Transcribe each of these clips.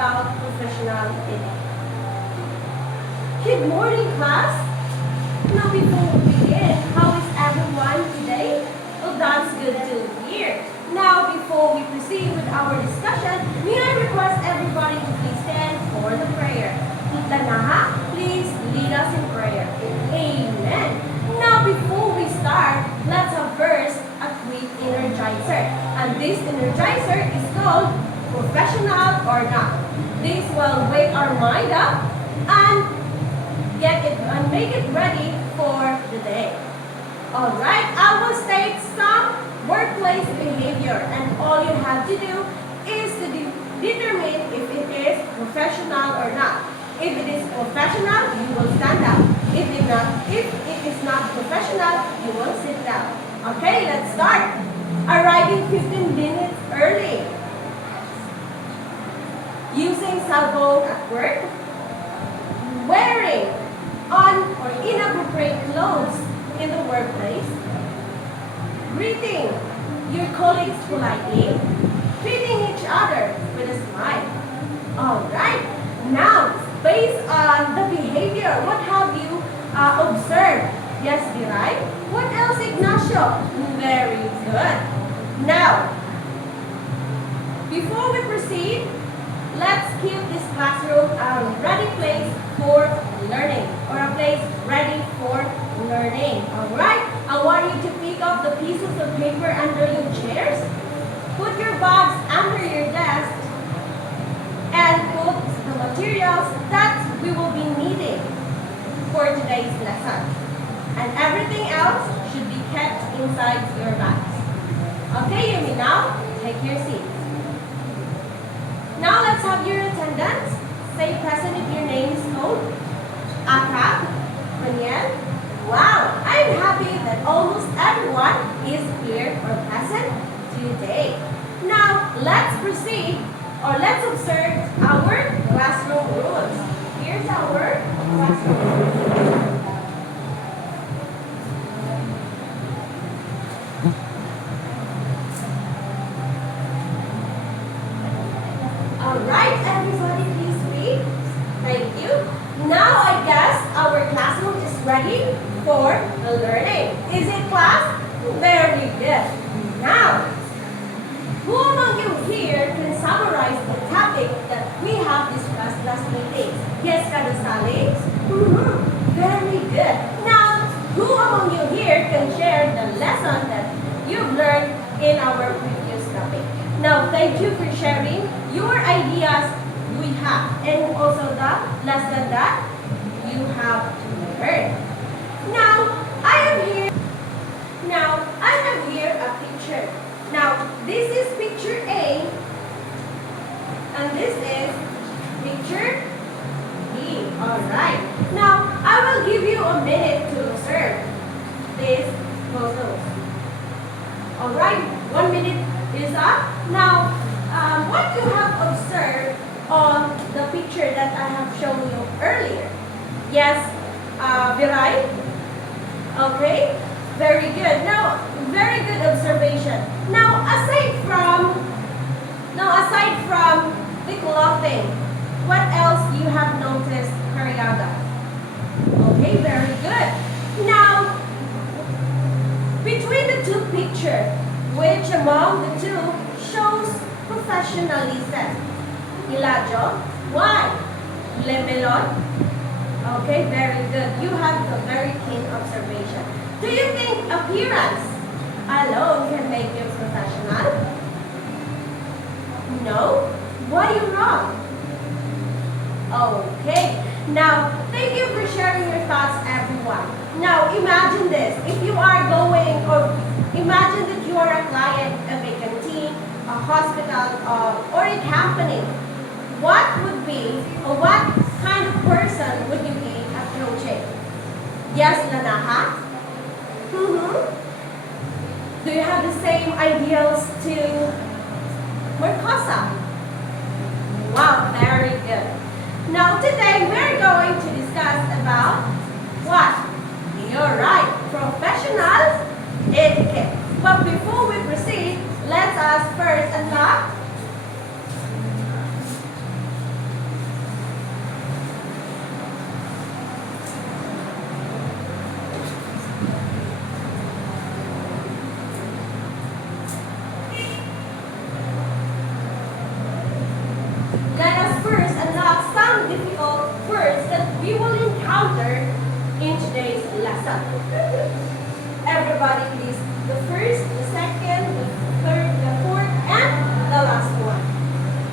about professional etiquette. Good morning, class. Now, before we begin, how is everyone today? Well, that's good to hear. Now, before we proceed with our discussion, may I request everybody to please stand for the prayer. Lanaha, please lead us in prayer. Amen. Now, before we start, let's have first a quick energizer. And this energizer is called Professional or Not. This will wake our mind up and make it ready for the day. Alright, I will state some workplace behavior, and all you have to do is to determine if it is professional or not. If it is professional, you will stand up. If it is not professional, you will sit down. Okay, let's start. Arriving 15 minutes early. Using cell phone at work. Wearing on or inappropriate clothes in the workplace. Greeting your colleagues politely. Treating each other with a smile. Alright, now based on the behavior, what have you observed? Yes, Viray? What else, Ignacio? Very good. Now, before we proceed, let's keep this classroom a ready place for learning, or a place ready for learning. Alright? I want you to pick up the pieces of paper under your chairs, put your bags under your desk, and put the materials that we will be needing for today's lesson. And everything else should be kept inside your bags. Okay, you may now take your seats. Now let's have your attendance. Say present if your name is called. Akak, Daniel. Wow, I'm happy that almost everyone is here or present today. Now let's proceed, or let's observe our classroom rules. Here's our classroom rules. Alright, everybody, please read. Thank you. Now I guess our classroom is ready for the learning. Is it, class? Very good. Now, who among you here can summarize the topic that we have discussed last meeting? Yes, Kadasali? Very good. Now, who among you here can share the lesson that you've learned in our previous topic? Now, thank you for sharing your ideas we have, and also the lesson that you have learned. Now, I have here a picture. Now, this is picture A, and this is picture B. Alright. Now, I will give you a minute to observe these photos. Alright, 1 minute is up. Now, what you have observed on the picture that I have shown you earlier? Yes, Viray? Okay, very good. Now, very good observation. Now, aside from the clothing, what else you have noticed, Karyaga? Okay, very good. Now, between the two pictures, which among the two shows professionalism? Elijah, why? Lemelon? Okay, very good. You have a very keen observation. Do you think appearance alone can make you professional? No? Why you wrong? Okay. Now, thank you for sharing your thoughts, everyone. Now, imagine this. If you are going, or imagine that you are a client of a canteen, a hospital, or a company. What would be, or what kind of person would you be approaching? Yes, Lanaha? Do you have the same ideals to Mercosa? Wow, very good. Now today we're going to discuss about what? You're right, professional etiquette. But before we proceed, let's ask first, Anla, Everybody please. The first, the second, the third, the fourth, and the last one.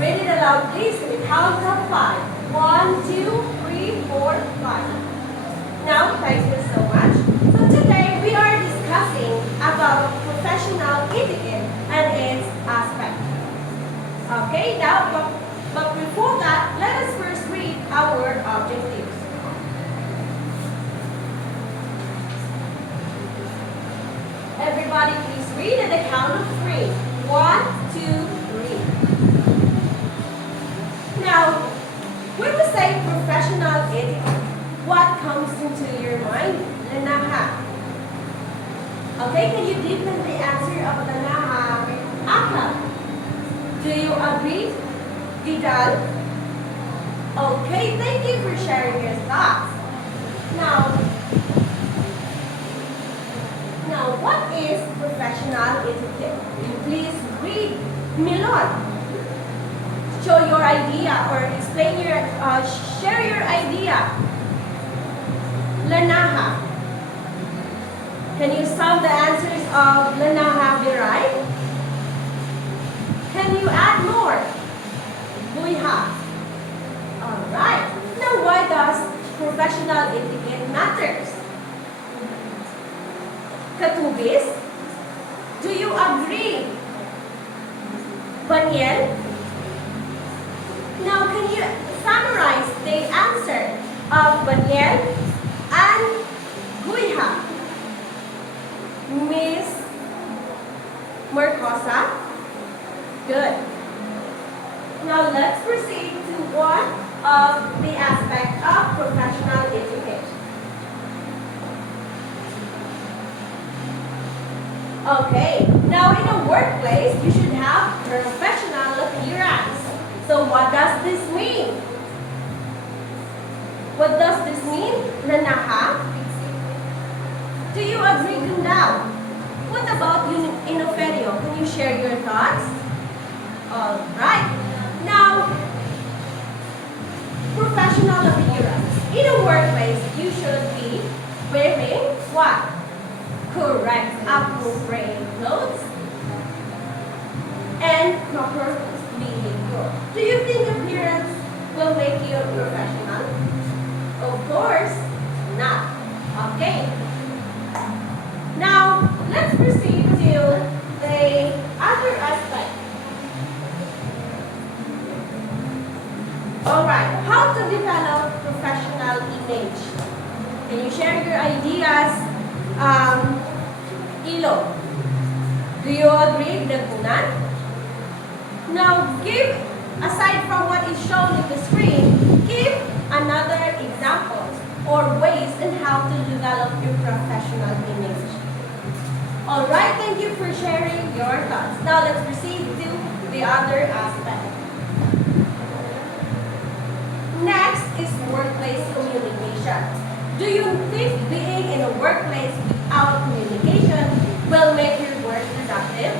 Read it aloud please. We count of 5. 1, 2, 3, 4, 5. Now, thank you so much. So today we are discussing about professional etiquette and its aspect. Okay, now, but before that, let us first read our objectives. Everybody please read at the count of 3. 1, 2, 3. Now, when we say professional etiquette, what comes into your mind? Lanaha. Okay, can you deepen the answer of Lanaha? Akla. Do you agree? Vidal? Okay, thank you for sharing your thoughts. Now, what is professional etiquette? Please read Milon. Show your idea or explain your, share your idea. Lanaha. Can you solve the answers of Lanaha Virai? Can you add more? Buiha. Alright. Now why does professional etiquette matters? Katubis? Do you agree? Baniel? Now can you summarize the answer of Baniel and Guiha? Miss Marcosa? Good. Now let's proceed to one of the aspects of professional etiquette. Okay, now in a workplace, you should have professional appearance. So what does this mean? What does this mean? Lanaha? Do you agree, Gundao? What about you, Inoferio? Can you share your thoughts? Alright. Now, professional appearance. In a workplace, you should be wearing what? Correct, appropriate clothes and proper behavior. Do you think appearance will make you a professional? Of course not. Okay. Now, let's proceed to the other aspect. Alright, how to develop professional image? Can you share your ideas? Ilo, do you agree with the Gunan? Now, give, aside from what is shown in the screen, give another examples or ways in how to develop your professional image. Alright, thank you for sharing your thoughts. Now, let's proceed to the other aspect. Next is workplace communication. Do you think being in a workplace without communication will make your work productive?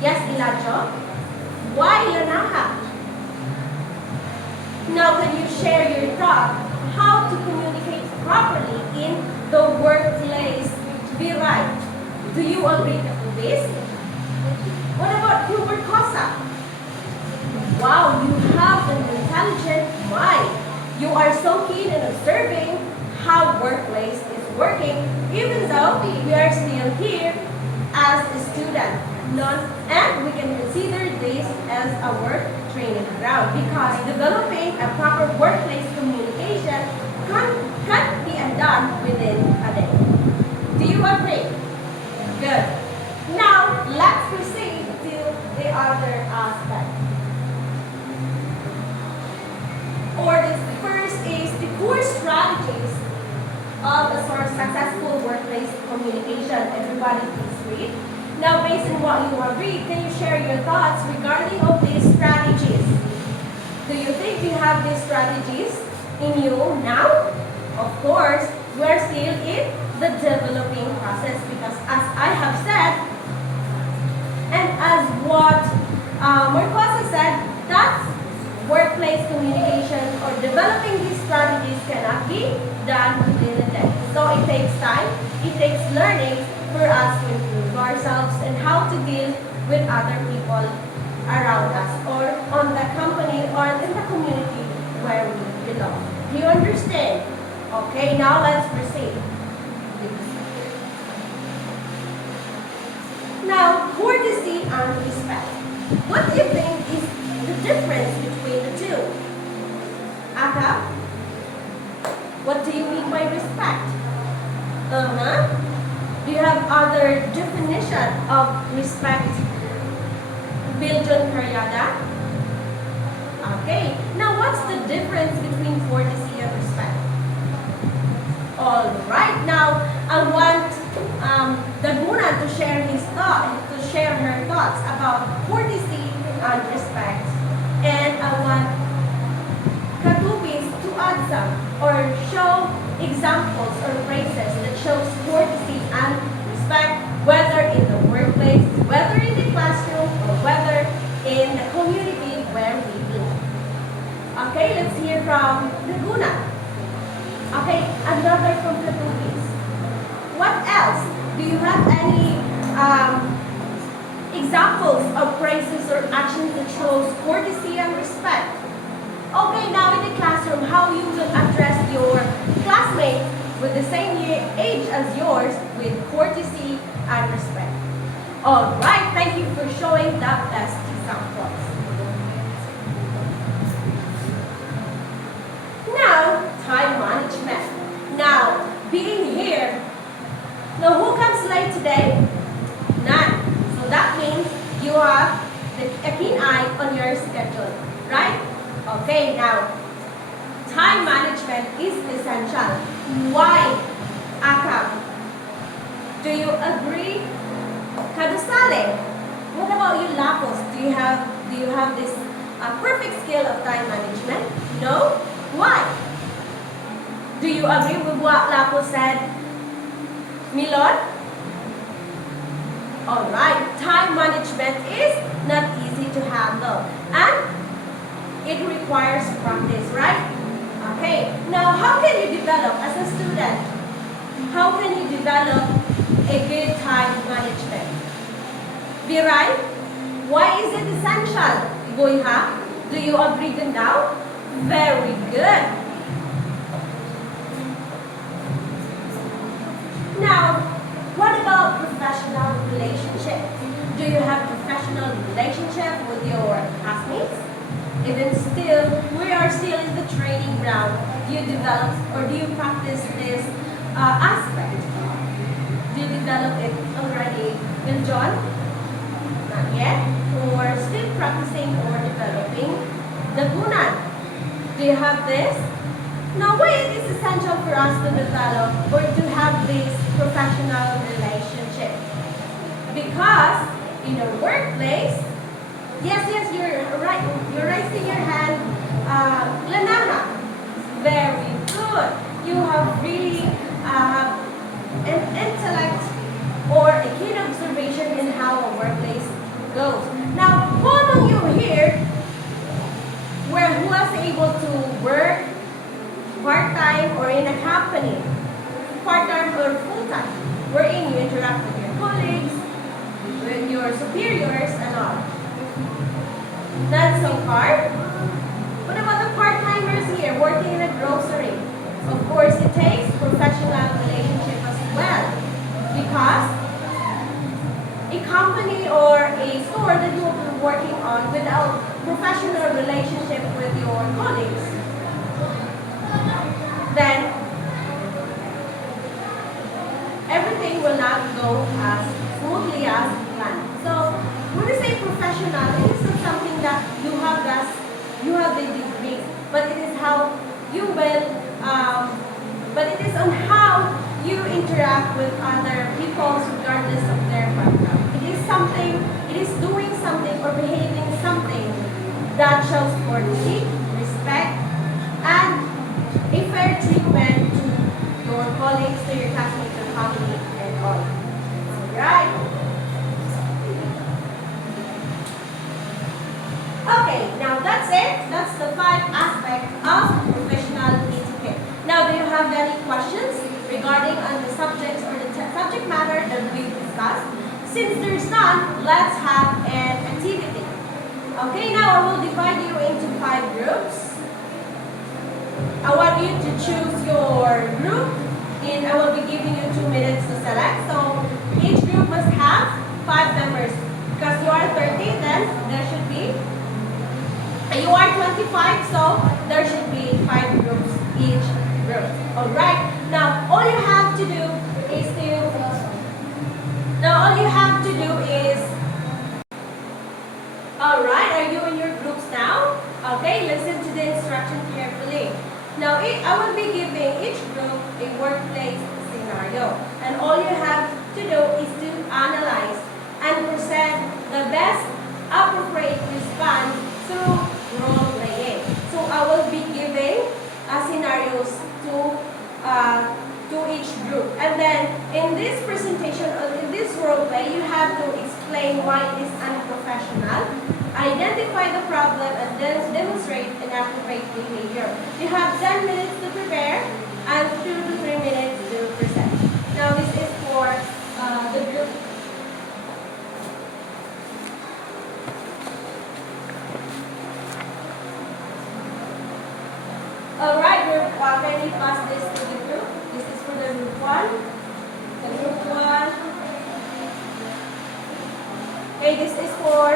Yes, Ilacho? Why, Lanaha? Now, can you share your thought how to communicate properly in the workplace? Be right. Do you agree with this? What about you, Mercosa? Wow, you have an intelligent mind. You are so keen in observing how workplace is working, even though we are still here as a student. And we can consider this as our training ground because developing a proper workplace communication can be done within a day. Do you agree? Good. Now, let's proceed to the other aspect. Or the first is the core strategies of a sort of successful workplace communication. Everybody please read. Now, based on what you have read, can you share your thoughts regarding of these strategies? Do you think you have these strategies in you now? Of course, we're still in the developing process because as I have said, and as what Marcosa said, that workplace communication or developing these strategies cannot be done within a day. So it takes time. It takes learning for us to improve ourselves and how to deal with other people around us or on the company or in the community where we belong. Do you understand? Okay, now let's proceed. Now, courtesy and respect. What do you think is the difference between the two? Aka, what do you mean by respect? Do you have other definition of respect? Biljon Karyada? Okay, now what's the difference between courtesy and respect? Alright, now I want Daguna to share her thoughts about courtesy and respect. And I want Katubis to add some or show examples or phrases that shows courtesy and respect, whether in the workplace, whether in the classroom, or whether in the community where we live. Okay, let's hear from Daguna. Okay, another from Katubis. What else? Do you have any examples of phrases or actions that shows courtesy and respect? Okay, now in the classroom, how you will address your classmates with the same age as yours with courtesy and respect. Alright, thank you for showing the best examples. Now, time management. Now, being here. Now, who comes late today? None. So that means you have a keen eye on your schedule, right? Okay, now, time management is essential. Why, Akam? Do you agree? Kadusale, what about you, Lapos? Do you have this perfect skill of time management? No? Why? Do you agree with what Lapos said? Milord? Alright, time management is not easy to handle and it requires practice, right? Okay, now how can you develop as a student? How can you develop a good time management? Virai, why is it essential? Boyha, do you agree with now? Very good. Now, what about professional relationship? Do you have professional relationship with your classmates? Even still, we are still in the training ground. Do you develop or do you practice this aspect? Do you develop it already with John? Not yet? Or still practicing or developing? The Gunan, do you have this? Now, why it is essential for us to develop or to have this professional relationship? Because in a workplace, yes, you're right. You're raising your hand, Lanana. Very good. You have really an intellect or a keen observation in how a workplace goes. Now, who among you here who was able to work part-time or in a company, part-time or full-time, wherein you interact with your colleagues, with your superiors, and all? Not so far. What about the part-timers here working in a grocery? Of course, it takes professional relationship as well, because a company or a store that you will be working on without professional relationship with your colleagues, then everything will not go as smoothly as planned. So when you say professional, it is not something that you have the degree, but it is how you will, but it is on how you interact with other people regardless of their background. It is doing something or behaving something that shows courtesy, respect, and a fair treatment to your colleagues, to your classmates, your family, and all. Right? Okay, now that's it. That's the 5 aspects of professional etiquette. Now, do you have any questions regarding on the subjects or the Since there's none, let's have an activity. Okay, now I will divide you into 5 groups. I want you to choose your group, and I will be giving you 2 minutes to select. So each group must have 5 members. Because you are 30, then there should be, you are 25, so there should be 5 groups each group. Alright, now all you have to do is alright, are you in your groups now? Okay, listen to the instruction carefully. Now, I will be giving each group a workplace scenario. And all you have to do is to analyze and present the best appropriate response through role playing. So, I will be giving scenarios to each group. And then, in this presentation, or in this role play, you have to explain why it is unprofessional, identify the problem, and then demonstrate an appropriate behavior. You have 10 minutes to prepare and 2 to 3 minutes to present. Now, this is for the group. Alright, group 1, can you pass this to the group? This is for the group 1. The group 1. Okay, this is for,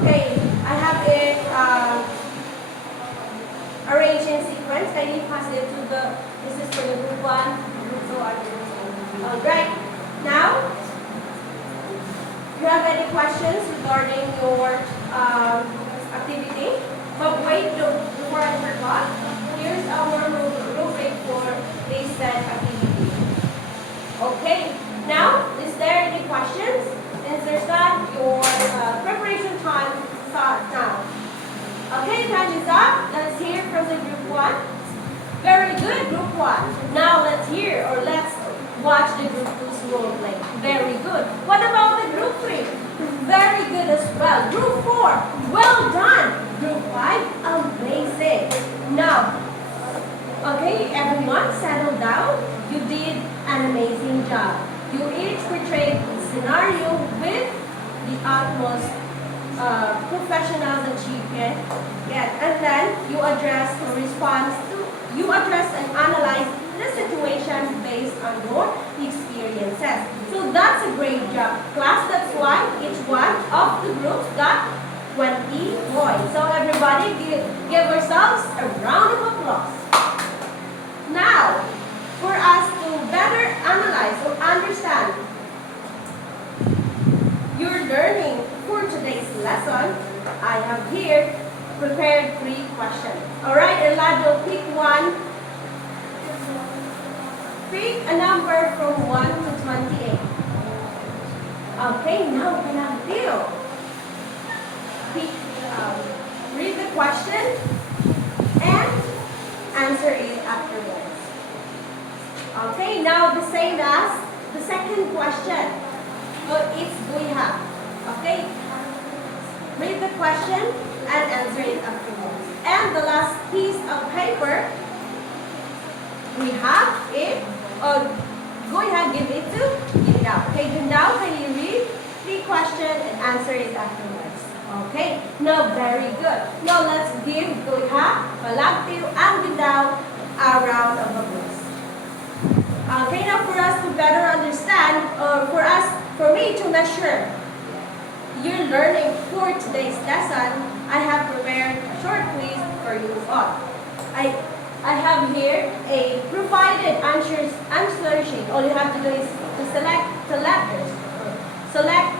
okay, I have it arranged in sequence. Can you pass it to the, this is for the group 1, group 2, and group 2. Alright, now, do you have any questions regarding your activity? But wait, before I forgot, here's our rubric for this activity. Okay, now, is there any questions? Since there's not, your preparation time starts now. Okay, time is up. Let's hear from the group 1. Very good, group 1. Now let's hear or let's watch the group 2's role play. Very good. What about the group 3? Very good as well. Group 4, well done. Group 5, amazing. Now, okay, everyone, settle down. You did an amazing job. You each portrayed the scenario with the utmost professionals that you can get. And then you address the response to, you address and analyze the situation based on your experiences. So that's a great job. Class, that's why each one of the groups got 20 points. So everybody give ourselves a round of applause. Now, for us to better analyze or understand your learning for today's lesson, I have here prepared 3 questions. Alright, Elijah, pick one. Pick a number from 1 to 28. Okay, now can I feel? Read the question and answer it afterwards. Okay, now the same as the second question. But it's Guiha. Okay? Read the question and answer it afterwards. And the last piece of paper, we have it. Guiha, give it out. Okay, now can you read the question and answer it afterwards? Okay, now very good. Now let's give Guiha, Malagpil, and Gindao a round of applause. Okay, now for us to better understand, or for me to measure your learning for today's lesson, I have prepared a short quiz for you all. I have here a provided answer sheet. All you have to do is to select the letters. Select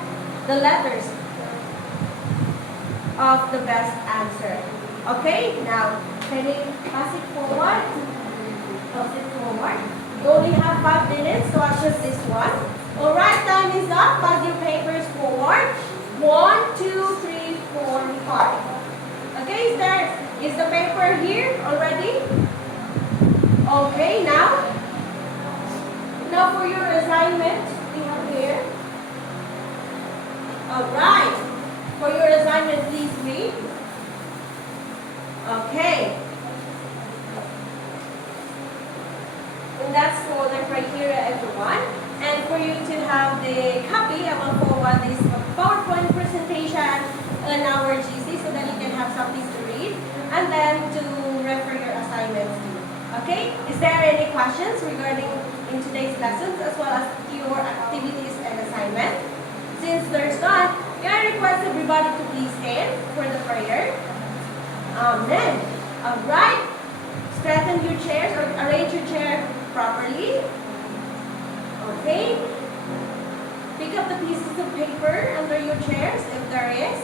the letters of the best answer. Okay, now can you pass it forward? Pass it forward. You only have 5 minutes to answer this one. Alright, time is up. Pass your papers forward. 1, 2, 3, 4, 5. Okay, is the paper here already? Okay, now for your assignment, we have here. Alright, for your assignment, please read. Okay. And that's for the criteria, everyone. And for you to have the copy, I will forward this PowerPoint presentation on our GC so that you can have something to read and then to refer your assignments to. Okay? Is there any questions regarding in today's lessons as well as your activities and assignment? Since there's not, I request everybody to please stand for the prayer. Amen. Alright. Straighten your chairs or arrange your chair properly. Okay. Pick up the pieces of paper under your chairs if there is.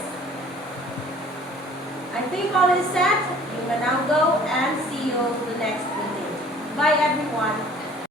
I think all is set. You may now go and see you the next meeting. Bye everyone.